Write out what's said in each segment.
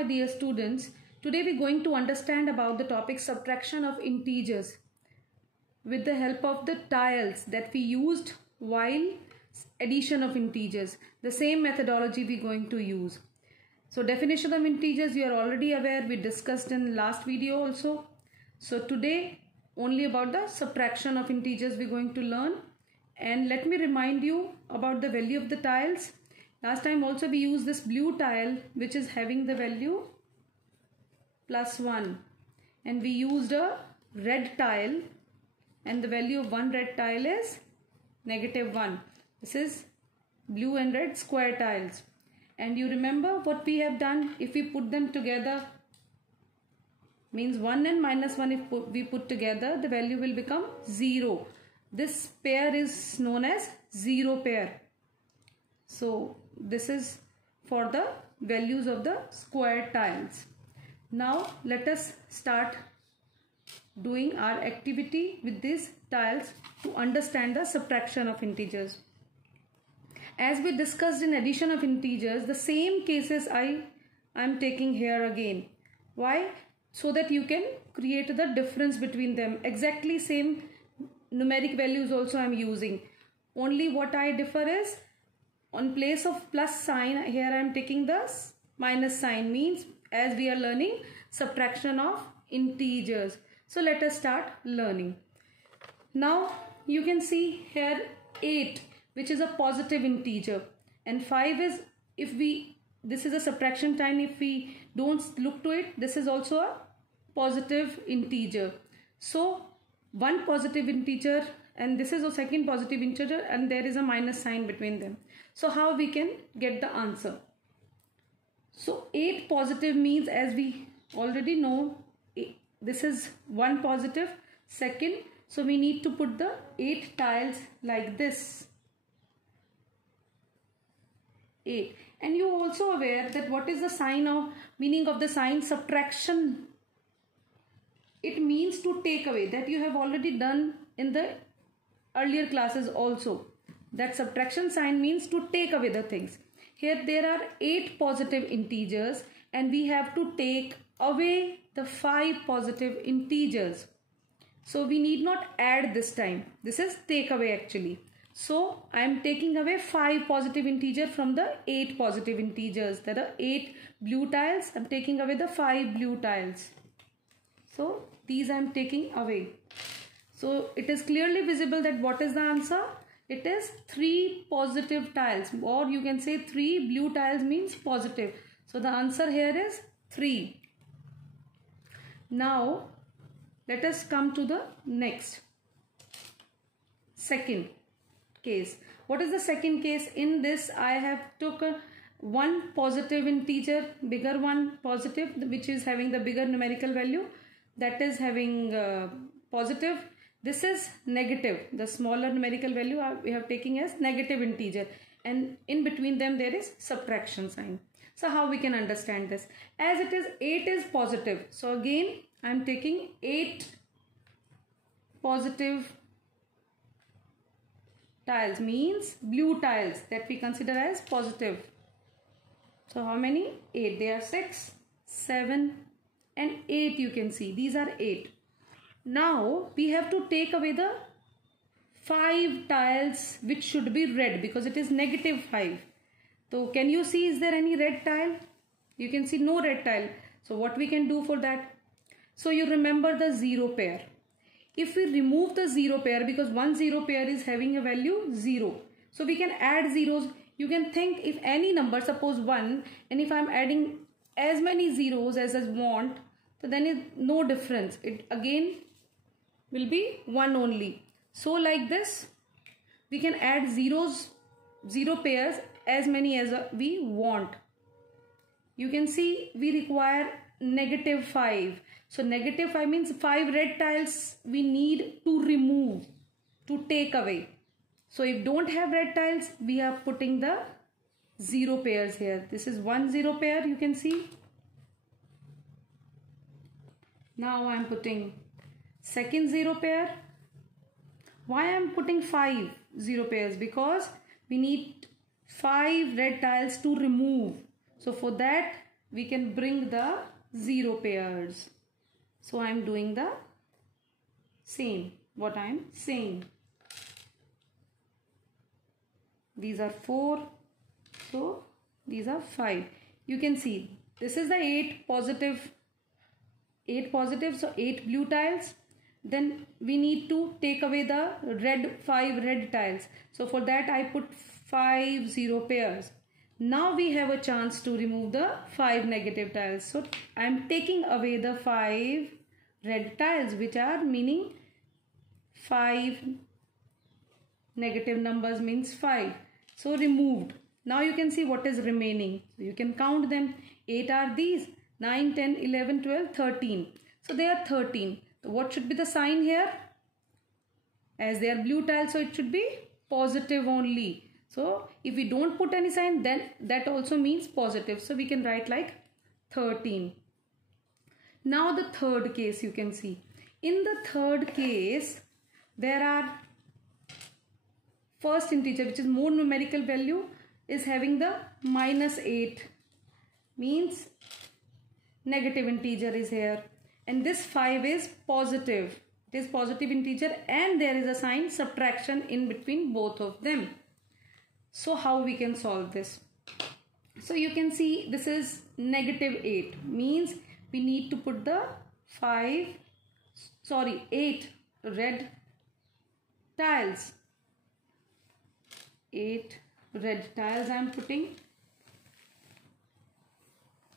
My dear students, today we're going to understand about the topic subtraction of integers with the help of the tiles that we used while addition of integers. The same methodology we're going to use. So definition of integers you are already aware, we discussed in last video also. So today only about the subtraction of integers we're going to learn. And let me remind you about the value of the tiles. Last time also we used this blue tile which is having the value +1, and we used a red tile and the value of one red tile is -1. This is blue and red square tiles. And you remember what we have done? If we put them together, means 1 and -1, if we put together, the value will become 0. This pair is known as 0 pair. So this is for the values of the square tiles. Now let us start doing our activity with these tiles to understand the subtraction of integers. As we discussed in addition of integers, the same cases I am taking here again. Why? So that you can create the difference between them. Exactly same numeric values also I am using. Only what I differ is, on place of plus sign, here I am taking the minus sign, means as we are learning subtraction of integers. So let us start learning. Now you can see here 8, which is a positive integer, and 5 is, this is a subtraction sign. If we don't look to it, this is also a positive integer. So one positive integer and this is a second positive integer, and there is a minus sign between them. So how we can get the answer? So 8 positive means, as we already know, this is one positive, second. So we need to put the 8 tiles like this. 8. And you are also aware that what is the sign of meaning of the sign subtraction? It means to take away. That you have already done in the earlier classes also. That subtraction sign means to take away the things. Here there are 8 positive integers and we have to take away the 5 positive integers. So we need not add this time. This is take away actually. So I am taking away 5 positive integers from the 8 positive integers. There are 8 blue tiles. I am taking away the 5 blue tiles. So these I am taking away. So it is clearly visible that what is the answer? It is 3 positive tiles, or you can say 3 blue tiles means positive. So the answer here is 3. Now let us come to the next second case. What is the second case? In this I have took one positive integer, bigger one positive, which is having the bigger numerical value, that is having positive. This is negative, the smaller numerical value we have taking as negative integer, and in between them there is subtraction sign. So how we can understand this? As it is 8 is positive, so again I am taking 8 positive tiles, means blue tiles that we consider as positive. So how many? 8. They are 6, 7 and 8. You can see these are 8. Now we have to take away the 5 tiles which should be red, because it is -5. So can you see, is there any red tile? You can see no red tile. So what we can do for that? So you remember the 0 pair. If we remove the 0 pair, because one 0 pair is having a value 0, so we can add zeros. You can think, if any number, suppose 1, and if I am adding as many zeros as I want, so then it's no difference. It again will be 1 only. So like this, we can add 0 pairs as many as we want. You can see we require -5. So -5 means 5 red tiles we need to remove, to take away. So if don't have red tiles, we are putting the 0 pairs here. This is one 0 pair, you can see. Now I am putting second 0 pair. Why I am putting 5 0 pairs? Because we need 5 red tiles to remove. So for that we can bring the 0 pairs. So I am doing the same, what I am saying. These are 4, so these are 5. You can see this is the 8 positive, so 8 blue tiles. Then we need to take away the 5 red tiles. So for that I put 5 0 pairs. Now we have a chance to remove the 5 negative tiles. So I am taking away the 5 red tiles, which are meaning 5 negative numbers means 5. So removed. Now you can see what is remaining. So you can count them. 8 are these. 9, 10, 11, 12, 13. So they are 13. So what should be the sign here? As they are blue tiles, so it should be positive only. So if we don't put any sign, then that also means positive. So we can write like 13. Now the third case you can see. In the third case, there are first integer, which is more numerical value, is having the -8. Means negative integer is here. And this 5 is positive. It is positive integer and there is a sign subtraction in between both of them. So how we can solve this? So you can see this is -8. Means we need to put the 8 red tiles. 8 red tiles I am putting.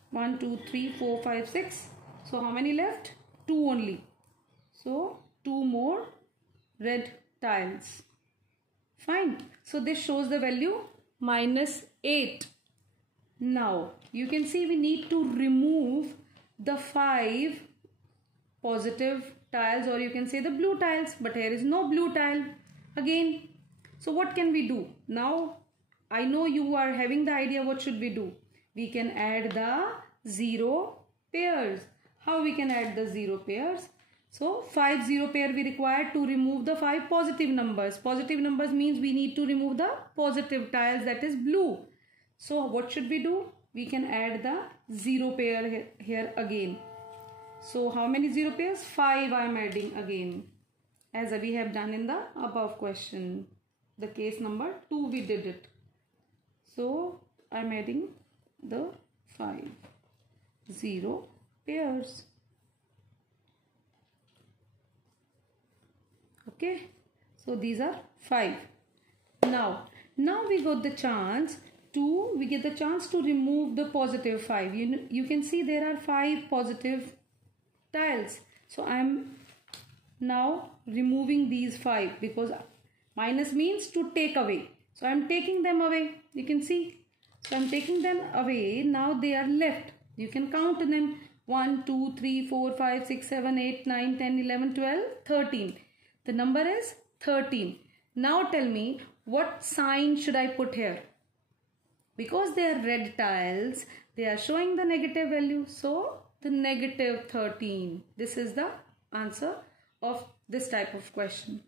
1, 2, 3, 4, 5, 6. So how many left? 2 only. So 2 more red tiles. Fine. So this shows the value -8. Now you can see we need to remove the 5 positive tiles, or you can say the blue tiles, but here is no blue tile again. So what can we do? Now I know you are having the idea what should we do. We can add the 0 pairs. How we can add the 0 pairs? So 5 0 pair we require to remove the 5 positive numbers. Positive numbers means we need to remove the positive tiles, that is blue. So what should we do? We can add the 0 pair here again. So how many 0 pairs? 5 I am adding again, as we have done in the above question. The case number 2 we did it. So I am adding the 5 0 pairs. Okay, so these are 5. Now we get the chance to remove the positive 5. You can see there are 5 positive tiles. So I am now removing these 5 because minus means to take away. So I am taking them away. You can see. So I am taking them away. Now they are left. You can count them. 1, 2, 3, 4, 5, 6, 7, 8, 9, 10, 11, 12, 13. The number is 13. Now tell me, what sign should I put here? Because they are red tiles, they are showing the negative value. So the -13. This is the answer of this type of question.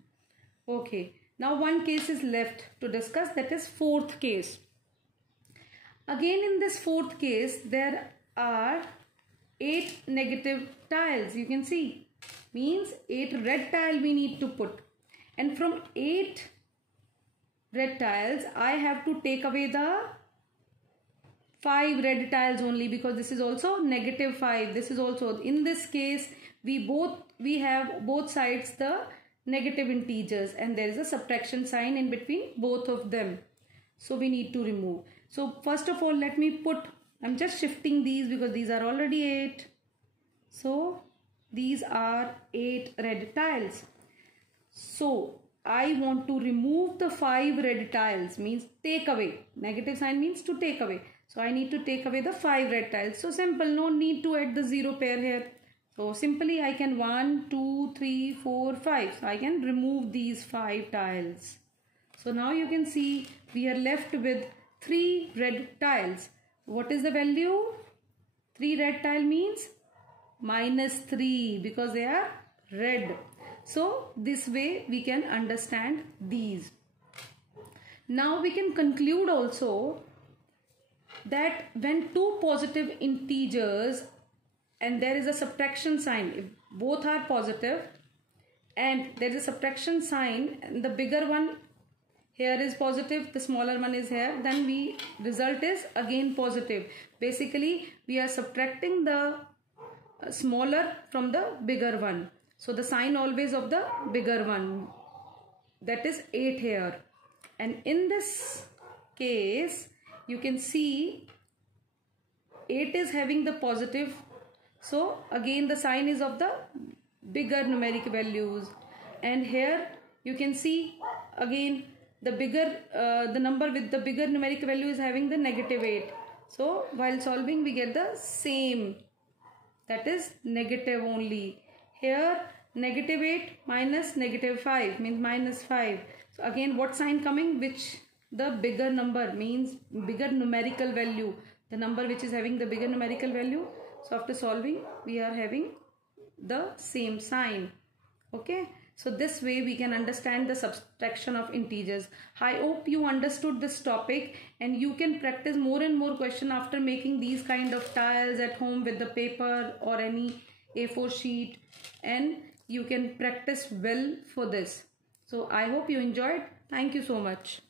Okay. Now one case is left to discuss, that is fourth case. Again in this fourth case, there are 8 negative tiles. You can see. Means 8 red tile we need to put. And from 8 red tiles, I have to take away the 5 red tiles only, because this is also -5. This is also, in this case, we have both sides the negative integers and there is a subtraction sign in between both of them. So we need to remove. So first of all, let me put, I'm just shifting these because these are already 8. So these are 8 red tiles. So I want to remove the 5 red tiles, means take away. Negative sign means to take away. So I need to take away the 5 red tiles. So simple, no need to add the 0 pair here. So simply I can 1, 2, 3, 4, 5. So I can remove these 5 tiles. So now you can see we are left with 3 red tiles. What is the value? 3 red tile means -3 because they are red. So this way we can understand these. Now we can conclude also that when two positive integers and there is a subtraction sign, if both are positive and there is a subtraction sign and the bigger one here is positive, the smaller one is here, then result is again positive. Basically we are subtracting the smaller from the bigger one. So the sign always of the bigger one, that is 8 here. And in this case you can see 8 is having the positive, so again the sign is of the bigger numeric values. And here you can see again the bigger the number with the bigger numeric value is having the -8. So while solving we get the same, that is negative only. Here -8 minus -5 means -5. So again what sign coming? Which the bigger number means bigger numerical value, the number which is having the bigger numerical value. So after solving we are having the same sign. Okay, so this way we can understand the subtraction of integers. I hope you understood this topic and you can practice more and more question after making these kind of tiles at home with the paper or any A4 sheet, and you can practice well for this. So I hope you enjoyed. Thank you so much.